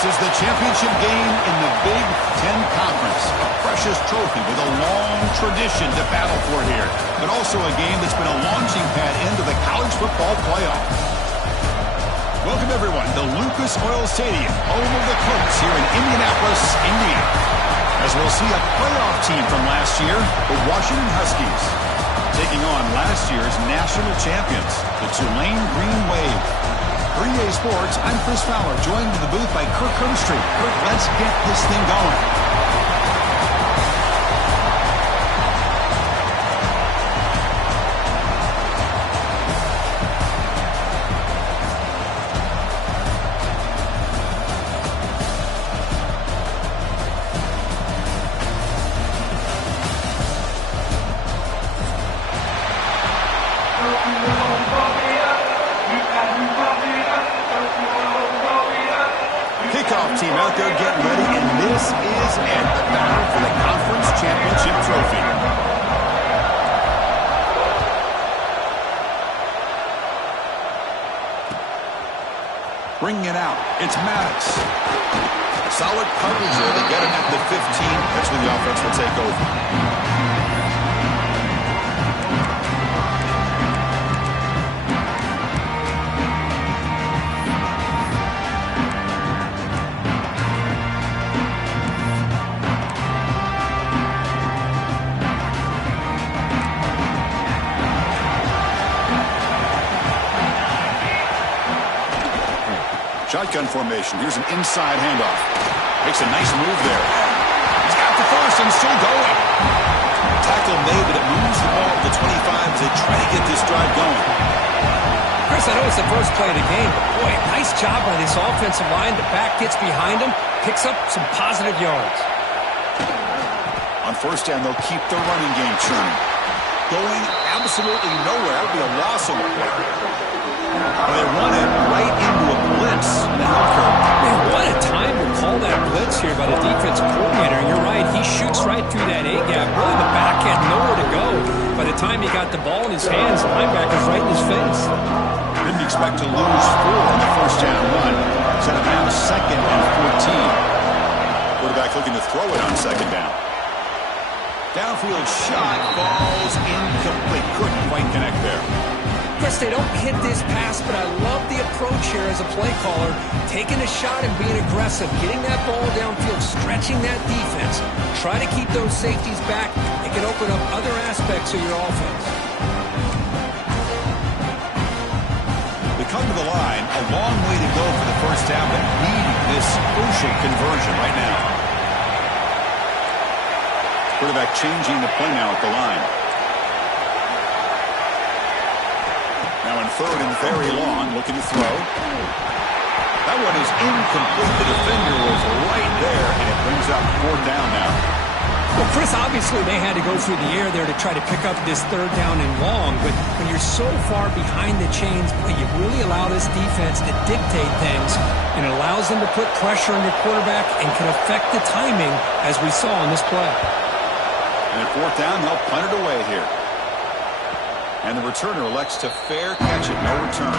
This is the championship game in the Big Ten Conference. A precious trophy with a long tradition to battle for here. But also a game that's been a launching pad into the college football playoff. Welcome, everyone, to Lucas Oil Stadium, home of the Colts here in Indianapolis, Indiana. As we'll see a playoff team from last year, the Washington Huskies, taking on last year's national champions, the Tulane Green Wave. For EA Sports, I'm Chris Fowler, joined in the booth by Kirk Herbstreit. Kirk, let's get this thing going. Kickoff team out there getting ready, and this is it, the battle for the conference championship trophy. Bringing it out, it's Maddox. Solid coverage there. They get him at the 15. That's when the offense will take over. Shotgun formation. Here's an inside handoff. Makes a nice move there. He's got the first and still going. Tackle made, but it moves the ball to the 25 as they try to get this drive going. Chris, I know it's the first play of the game, but boy, nice job by this offensive line. The back gets behind him, picks up some positive yards. On first down, they'll keep the running game churning. Going absolutely nowhere. That would be a loss on the play. They run it right into a blitz on the help curve. Man, what a time to call that blitz here by the defensive coordinator. And you're right, he shoots right through that A-gap. Really, the back had nowhere to go. By the time he got the ball in his hands, the linebacker's right in his face. Didn't expect to lose 4 on the first down run. Set up now second and 14. Quarterback looking to throw it on second down. Downfield shot falls incomplete. Couldn't quite connect there. Chris, they don't hit this pass, but I love the approach here as a play caller. Taking a shot and being aggressive, getting that ball downfield, stretching that defense. Try to keep those safeties back. It can open up other aspects of your offense. They come to the line, a long way to go for the first down, but needing this crucial conversion right now. Quarterback changing the play now at the line. Now in third and very long, looking to throw. That one is incomplete. The defender was right there, and it brings up 4th down now. Well, Chris, obviously they had to go through the air there to try to pick up this 3rd down and long, but when you're so far behind the chains, boy, you really allow this defense to dictate things, and it allows them to put pressure on your quarterback and can affect the timing, as we saw on this play. And at 4th down, they'll punt it away here. And the returner elects to fair catch it, no return.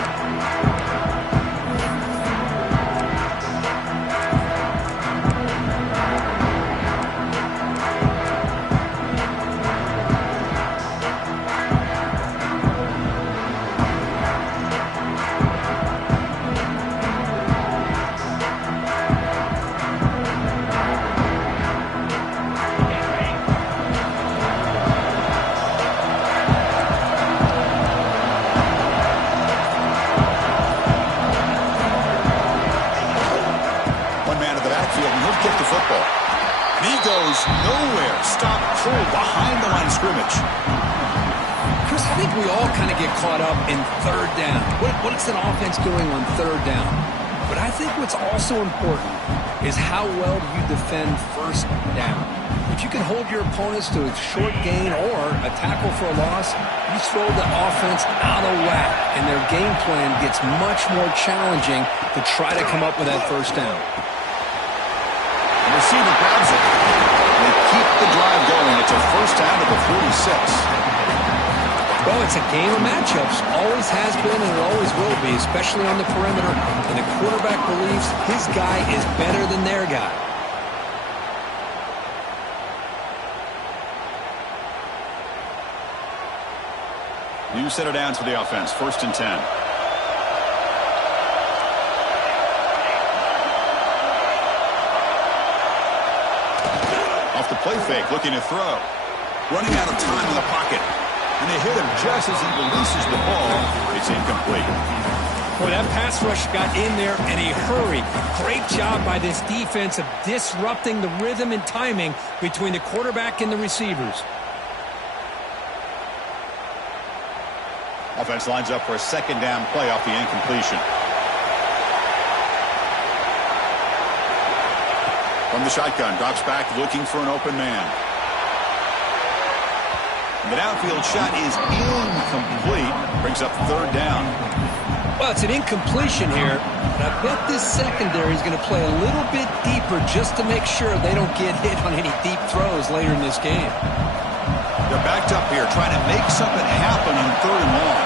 Kick the football. And he goes nowhere. Stop cold behind the line of scrimmage. Chris, I think we all kind of get caught up in 3rd down. What's an offense doing on 3rd down? But I think what's also important is how well do you defend 1st down. If you can hold your opponents to a short gain or a tackle for a loss, you throw the offense out of whack, and their game plan gets much more challenging to try to come up with that 1st down. Receiver grabs it. They keep the drive going. It's a 1st down to the 46. Well, it's a game of matchups. Always has been and it always will be, especially on the perimeter. And the quarterback believes his guy is better than their guy. New center downs for the offense. 1st and 10. Off the play fake, looking to throw. Running out of time in the pocket. And they hit him just as he releases the ball. It's incomplete. Boy, that pass rush got in there in a hurry. Great job by this defense of disrupting the rhythm and timing between the quarterback and the receivers. Offense lines up for a 2nd down play off the incompletion. From the shotgun, drops back looking for an open man. The downfield shot is incomplete. Brings up 3rd down. Well, it's an incompletion here, but I bet this secondary is going to play a little bit deeper just to make sure they don't get hit on any deep throws later in this game. They're backed up here trying to make something happen on 3rd and long.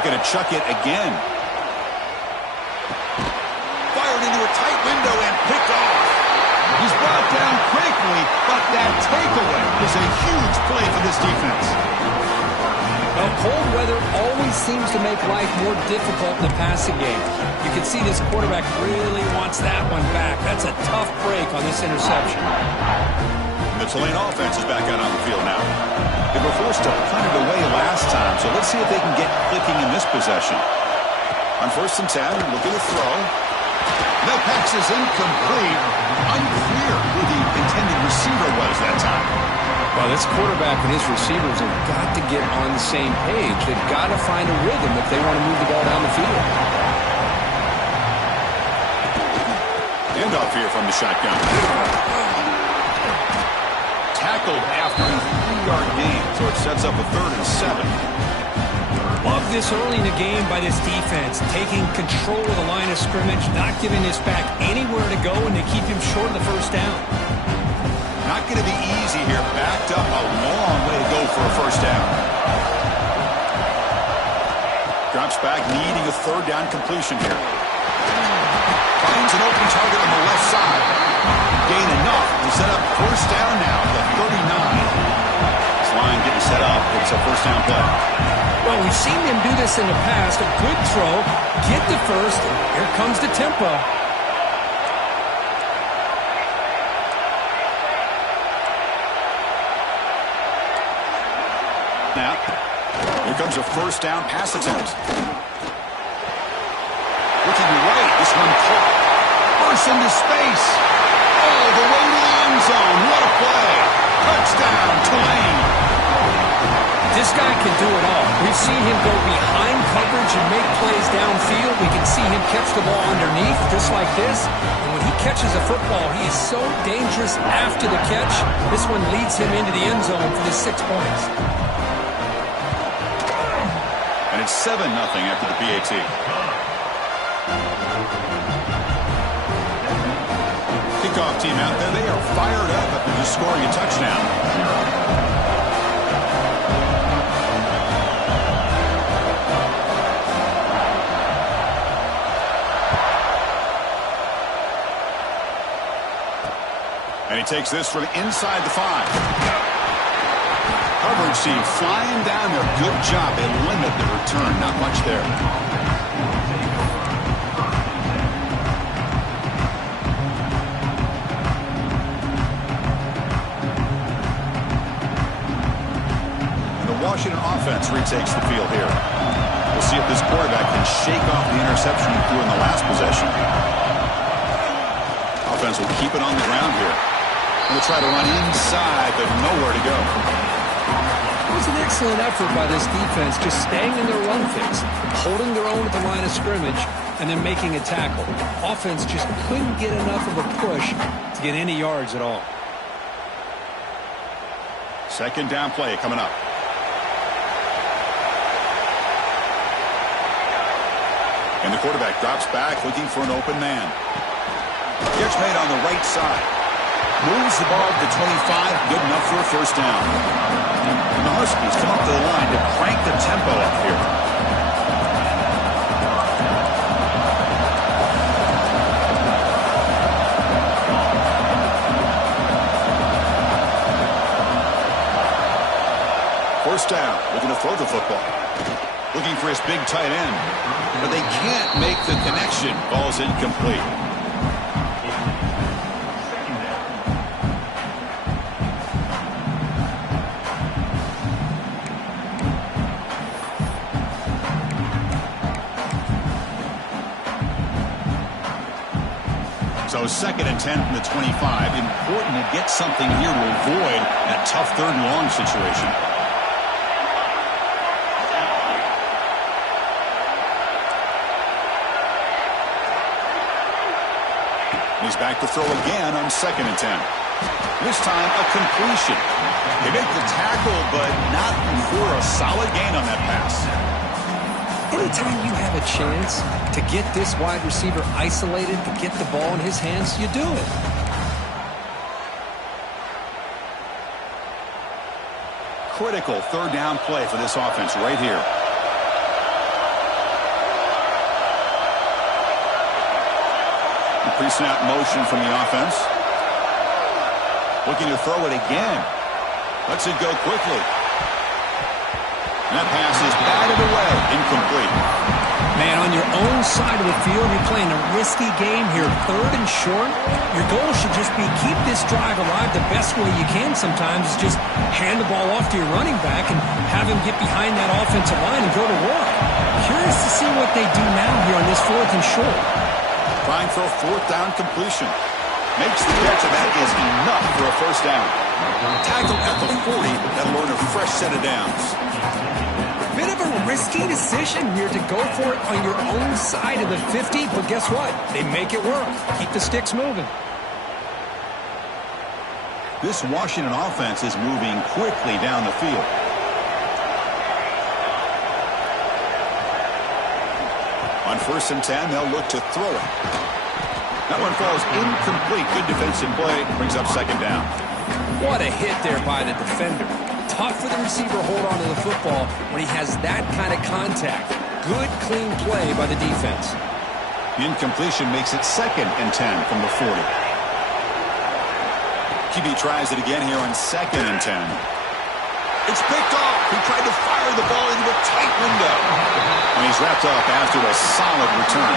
Looking to chuck it again. Fired into a tight window and picked off. He's brought down quickly, but that takeaway is a huge play for this defense. Well, cold weather always seems to make life more difficult in the passing game. You can see this quarterback really wants that one back. That's a tough break on this interception. The Tulane offense is back out on the field now. They were forced to punt it away last time, so let's see if they can get clicking in this possession. On 1st and 10, looking to throw. The pass is incomplete. Unclear who the intended receiver was that time. Well, this quarterback and his receivers have got to get on the same page. They've got to find a rhythm if they want to move the ball down the field. Handoff here from the shotgun. Tackled after a 3-yard gain, so it sets up a 3rd and 7. Love this early in the game by this defense, taking control of the line of scrimmage, not giving this back anywhere to go, and they keep him short of the 1st down. Not going to be easy here. Backed up a long way to go for a 1st down. Drops back, needing a 3rd down completion here. Finds an open target on the left side. Gain enough to set up 1st down now at the 39. This line getting set up. It's a 1st down play. Well, we've seen him do this in the past. A good throw, get the 1st, and here comes the tempo. Now, here comes a 1st down pass attempt. Looking right, this one caught. Bursts into space. All the way to the end zone. What a play. Touchdown, Tulane. This guy can do it all. We've seen him go behind coverage and make plays downfield. We can see him catch the ball underneath, just like this. And when he catches a football, he is so dangerous after the catch. This one leads him into the end zone for the 6 points. And it's 7-0 after the PAT. Kickoff team out there. They are fired up after just scoring a touchdown. And he takes this from inside the 5. Coverage team flying down there. Good job. They limit the return. Not much there. And the Washington offense retakes the field here. We'll see if this quarterback can shake off the interception he threw in the last possession. Offense will keep it on the ground here. They'll try to run inside, but nowhere to go. It was an excellent effort by this defense, just staying in their run fix, holding their own at the line of scrimmage, and then making a tackle. Offense just couldn't get enough of a push to get any yards at all. 2nd down play coming up. And the quarterback drops back, looking for an open man. Catch made on the right side. Moves the ball to the 25, good enough for a first down. And the Huskies come up to the line to crank the tempo up here. First down, looking to throw the football. Looking for his big tight end. But they can't make the connection. Ball's incomplete. So 2nd and 10 from the 25. Important to get something here to avoid that tough 3rd and long situation. He's back to throw again on 2nd and 10. This time a completion. They make the tackle, but not for a solid gain on that pass. Anytime you have a chance to get this wide receiver isolated, to get the ball in his hands, you do it. Critical 3rd down play for this offense right here. The pre-snap motion from the offense. Looking to throw it again. Lets it go quickly. And that pass is batted away. Incomplete. Man, on your own side of the field, you're playing a risky game here. 3rd and short. Your goal should just be keep this drive alive the best way you can sometimes. Is just hand the ball off to your running back and have him get behind that offensive line and go to work. Curious to see what they do now here on this 4th and short. Trying for a 4th down completion. Makes the catch, and that is enough for a first down. Tackled at the 40, that'll earn a fresh set of downs. Bit of a risky decision here to go for it on your own side of the 50, but guess what? They make it work. Keep the sticks moving. This Washington offense is moving quickly down the field. On 1st and 10, they'll look to throw it. That one falls incomplete. Good defensive play. Brings up 2nd down. What a hit there by the defender. Tough for the receiver to hold on to the football when he has that kind of contact. Good, clean play by the defense. The incompletion makes it 2nd and 10 from the 40. QB tries it again here on 2nd and 10. It's picked off. He tried to fire the ball into a tight window. And he's wrapped up after a solid return.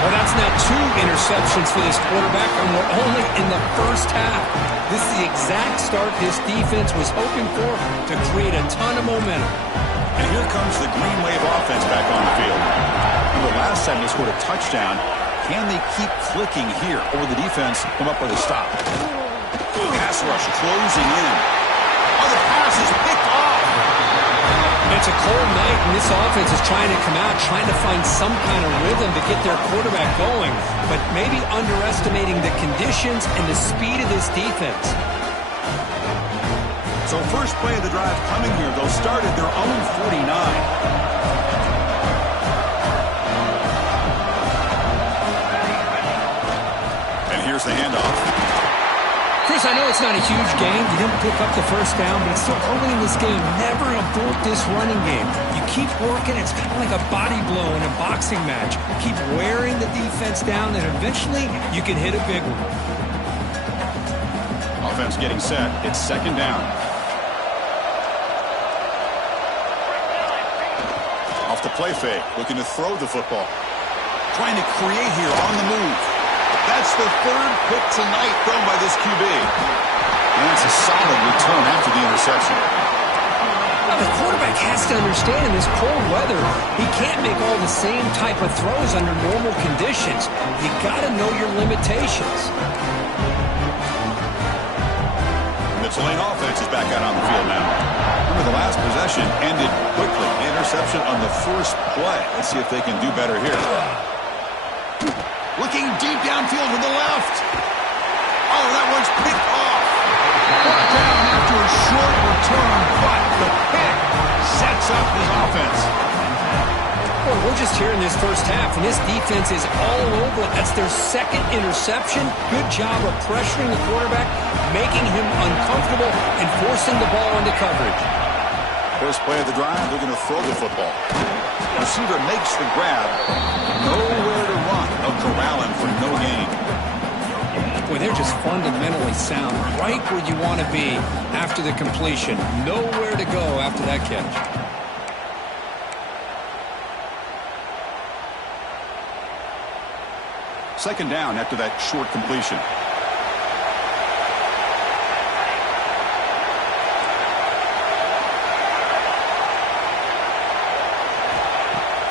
Well, that's now 2 interceptions for this quarterback, and we're only in the first half. This is the exact start this defense was hoping for to create a ton of momentum. And here comes the Green Wave offense back on the field. Remember last time they scored a touchdown. Can they keep clicking here, or will the defense come up with a stop? Pass rush closing in. Oh, the pass is picked off. It's a cold night, and this offense is trying to come out, trying to find some kind of rhythm to get their quarterback going, but maybe underestimating the conditions and the speed of this defense. So first play of the drive coming here. They'll start at their own 49. And here's the handoff. Chris, I know it's not a huge game. You didn't pick up the first down, but it's still early in this game. Never abort this running game. You keep working. It's kind of like a body blow in a boxing match. You keep wearing the defense down, and eventually you can hit a big one. Offense getting set. It's 2nd down. Off the play fake. Looking to throw the football. Trying to create here on the move. That's the 3rd pick tonight thrown by this QB. And it's a solid return after the interception. Now, the quarterback has to understand in this cold weather, he can't make all the same type of throws under normal conditions. You got to know your limitations. And the Tulane offense is back out on the field now. Remember, the last possession ended quickly. The interception on the first play. Let's see if they can do better here. Looking deep downfield to the left. Oh, that one's picked off. Brought down after a short return, but the pick sets up his offense. Well, we're just here in this first half, and this defense is all over it. That's their second interception. Good job of pressuring the quarterback, making him uncomfortable, and forcing the ball into coverage. First play of the drive, they're going to throw the football. Receiver makes the grab. Nowhere to run. They'll corral him for no gain. Boy, they're just fundamentally sound, right where you want to be after the completion. Nowhere to go after that catch. Second down after that short completion.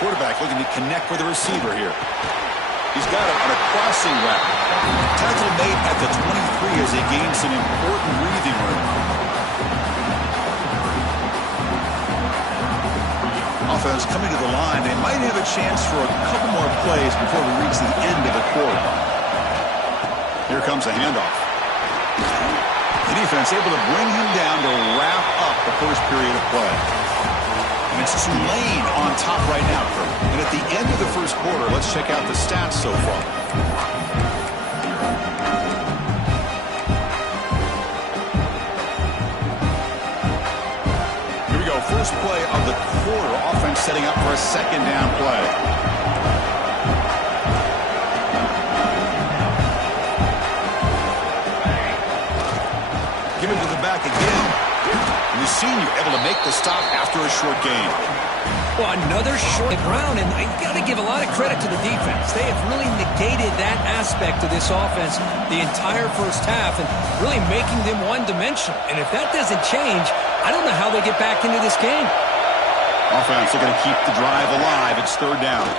Quarterback looking to connect with the receiver here. He's got it on a crossing route. Tackle made at the 23 as he gains some important breathing room. Offense coming to the line. They might have a chance for a couple more plays before we reach the end of the quarter. Here comes a handoff. The defense able to bring him down to wrap up the first period of play. And it's Tulane on top right now, Kurt. And at the end of the first quarter, let's check out the stats so far. First play of the quarter, offense setting up for a second down play. Give it to the back again. And the senior able to make the stop after a short gain. Well, another short ground, and you got to give a lot of credit to the defense. They have really negated that aspect of this offense the entire first half and really making them one-dimensional. And if that doesn't change, I don't know how they get back into this game. Offense looking to keep the drive alive. It's third down.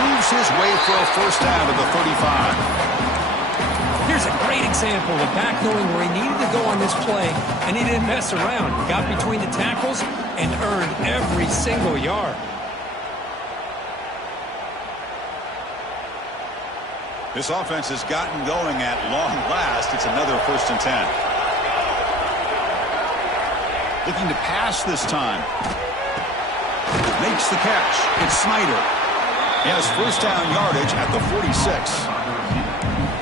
Moves his way for a first down to the 35. Here's a great example of back knowing where he needed to go on this play, and he didn't mess around. He got between the tackles and earned every single yard. This offense has gotten going at long last. It's another 1st and 10. Looking to pass this time. Makes the catch. It's Snyder. He has first down yardage at the 46.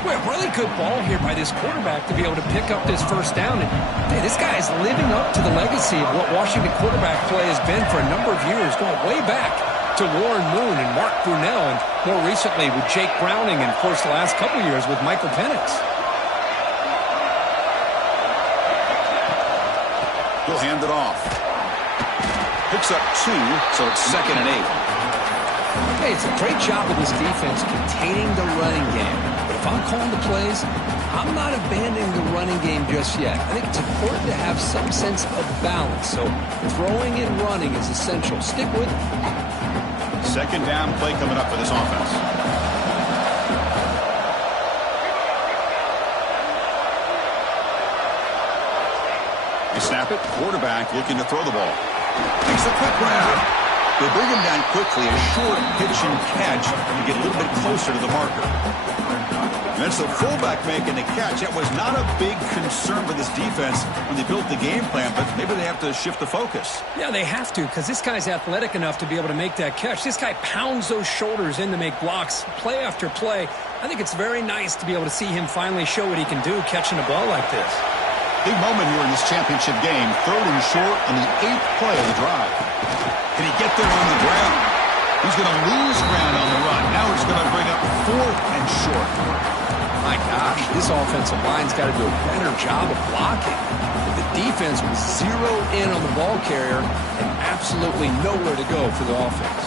Well, really good ball here by this quarterback to be able to pick up this first down. And hey, this guy is living up to the legacy of what Washington quarterback play has been for a number of years, going way back to Warren Moon and Mark Brunell, and more recently with Jake Browning, and of course the last couple years with Michael Penix. He'll hand it off. Picks up 2, so it's 2nd and 8. Hey, it's a great job of this defense containing the running game. But if I'm calling the plays, I'm not abandoning the running game just yet. I think it's important to have some sense of balance. So throwing and running is essential. Stick with it. Second down play coming up for this offense. They snap it. Quarterback looking to throw the ball. Makes a quick grab. They bring him down quickly. A short pitch and catch to get a little bit closer to the marker. And that's the fullback making the catch. That was not a big concern for this defense when they built the game plan, but maybe they have to shift the focus. Yeah, they have to, because this guy's athletic enough to be able to make that catch. This guy pounds those shoulders in to make blocks play after play. I think it's very nice to be able to see him finally show what he can do catching a ball like this. Big moment here in this championship game. 3rd and short on the 8th play of the drive. Can he get there on the ground? He's going to lose ground on the run. Now it's going to bring up 4th and short. My gosh, this offensive line's got to do a better job of blocking. The defense was zeroed in on the ball carrier and absolutely nowhere to go for the offense.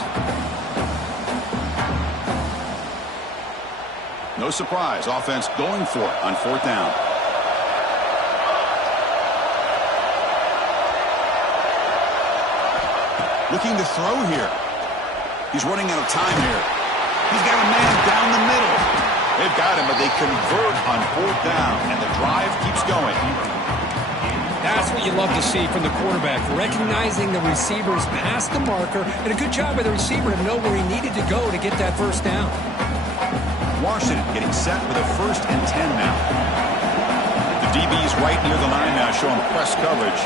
No surprise. Offense going for it on 4th down. Looking to throw here. He's running out of time here. He's got a man down the middle. They've got him, but they convert on 4th down, and the drive keeps going. That's what you love to see from the quarterback, recognizing the receivers past the marker, and a good job by the receiver to know where he needed to go to get that first down. Washington getting set with a 1st and 10 now. The DB's right near the line now, showing press coverage.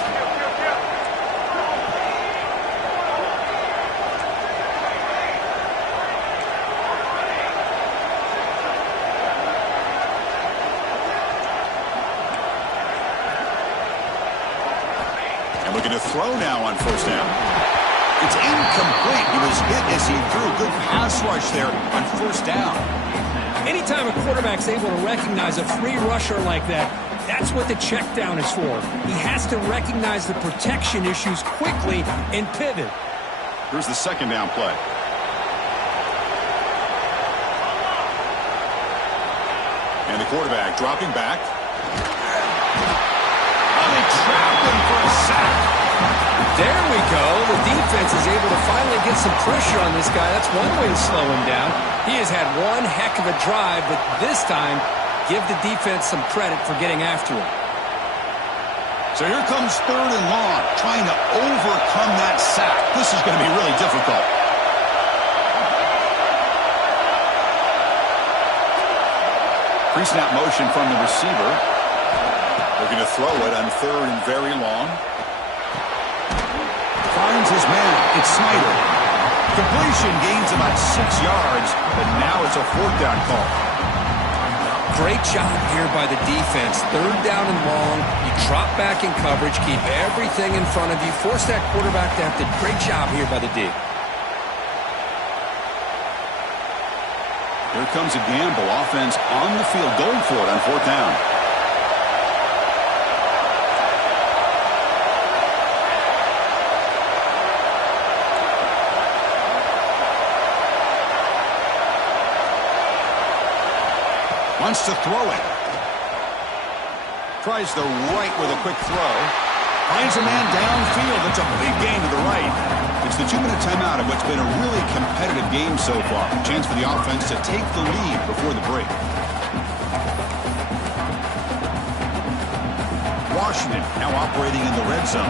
Looking to throw now on first down. It's incomplete. He was hit as he threw. Good pass rush there on first down. Anytime a quarterback's able to recognize a free rusher like that, that's what the check down is for. He has to recognize the protection issues quickly and pivot. Here's the second down play. And the quarterback dropping back. Oh, they trapped him for a sack. There we go. The defense is able to finally get some pressure on this guy. That's one way to slow him down. He has had one heck of a drive, but this time, give the defense some credit for getting after him. So here comes third and long, trying to overcome that sack. This is going to be really difficult. Pre-snap motion from the receiver. Looking to throw it on third and very long. Finds his man. It's Snyder. Completion gains about 6 yards, but now it's a fourth down call. Great job here by the defense. Third down and long. You drop back in coverage, keep everything in front of you, force that quarterback to have to. Great job here by the D. Here comes a gamble. Offense on the field, going for it on fourth down. Wants to throw it. Tries the right with a quick throw. Finds a man downfield. That's a big gain to the right. It's the 2-minute timeout of what's been a really competitive game so far. Chance for the offense to take the lead before the break. Washington now operating in the red zone.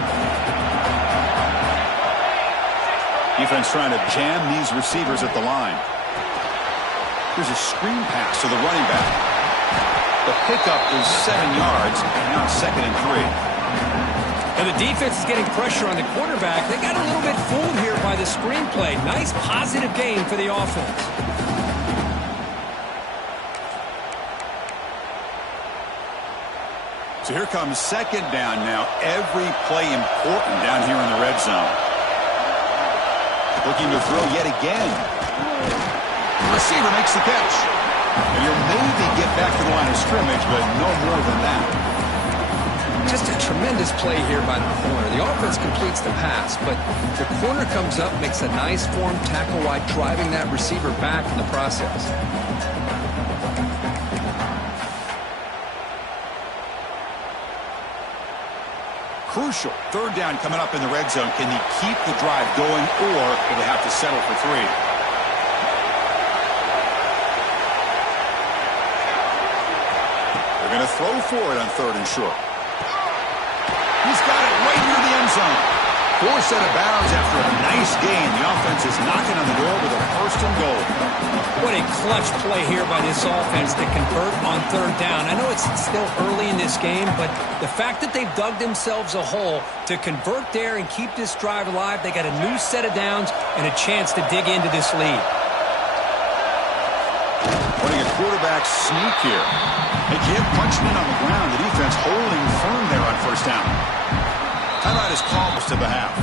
Defense trying to jam these receivers at the line. Here's a screen pass to the running back. The pickup is 7 yards, and now it's 2nd and 3. And the defense is getting pressure on the quarterback. They got a little bit fooled here by the screenplay. Nice positive gain for the offense. So here comes second down now. Every play important down here in the red zone. Looking to throw yet again. The receiver makes the catch. And he'll maybe get back to the line of scrimmage, but no more than that. Just a tremendous play here by the corner. The offense completes the pass, but the corner comes up, makes a nice form tackle wide, driving that receiver back in the process. Crucial. Third down coming up in the red zone. Can he keep the drive going, or will they have to settle for 3? They're going to throw for it on third and short. He's got it right near the end zone. Forced out of bounds after a nice gain. The offense is knocking on the door with a first and goal. What a clutch play here by this offense to convert on third down. I know it's still early in this game, but the fact that they've dug themselves a hole to convert there and keep this drive alive, they got a new set of downs and a chance to dig into this lead. Running a quarterback sneak here. They can't punch it in on the ground. The defense holding firm there on first down. Timeout is called to the half.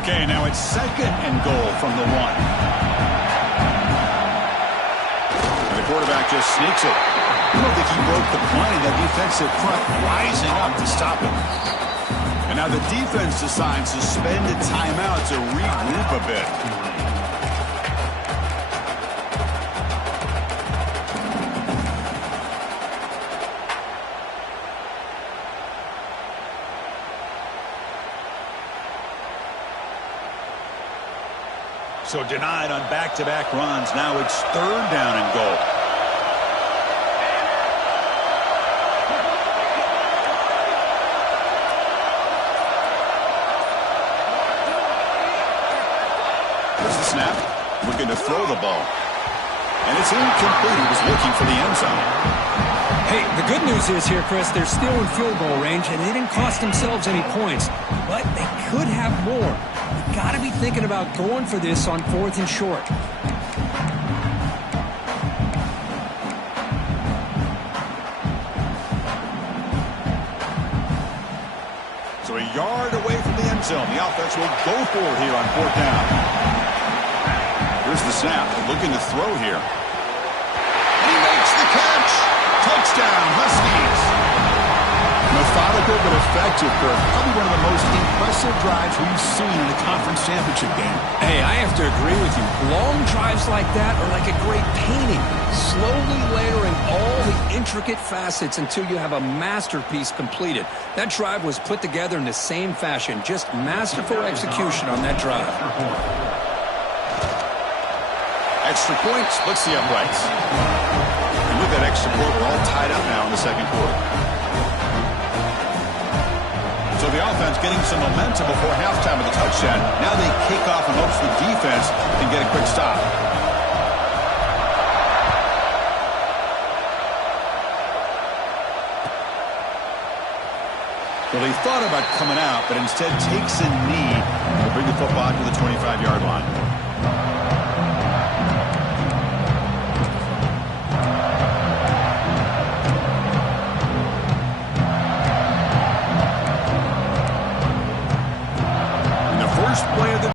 Okay, now it's 2nd and goal from the 1. And the quarterback just sneaks it. I don't think he broke the plane. That defensive front rising up to stop him. And now the defense decides to spend a timeout to regroup a bit. So denied on back-to-back runs. Now it's third down and goal. There's the snap. Looking to throw the ball. And it's incomplete. He was looking for the end zone. Hey, the good news is here, Chris, they're still in field goal range, and they didn't cost themselves any points. But they could have more. You've got to be thinking about going for this on 4th and short. So a yard away from the end zone. The offense will go for it here on 4th down. Here's the snap. Looking to throw here. And he makes the catch. Touchdown, Huskies. Methodical but effective, Kirk. Probably one of the most impressive drives we've seen in a conference championship game. Hey, I have to agree with you. Long drives like that are like a great painting. Slowly layering all the intricate facets until you have a masterpiece completed. That drive was put together in the same fashion. Just masterful execution on that drive. Extra point splits the uprights. And with that extra point, we're all tied up now in the second quarter. So the offense getting some momentum before halftime with a touchdown. Now they kick off in hopes the defense can get a quick stop. Well, he thought about coming out, but instead takes a knee to bring the football to the 25-yard line.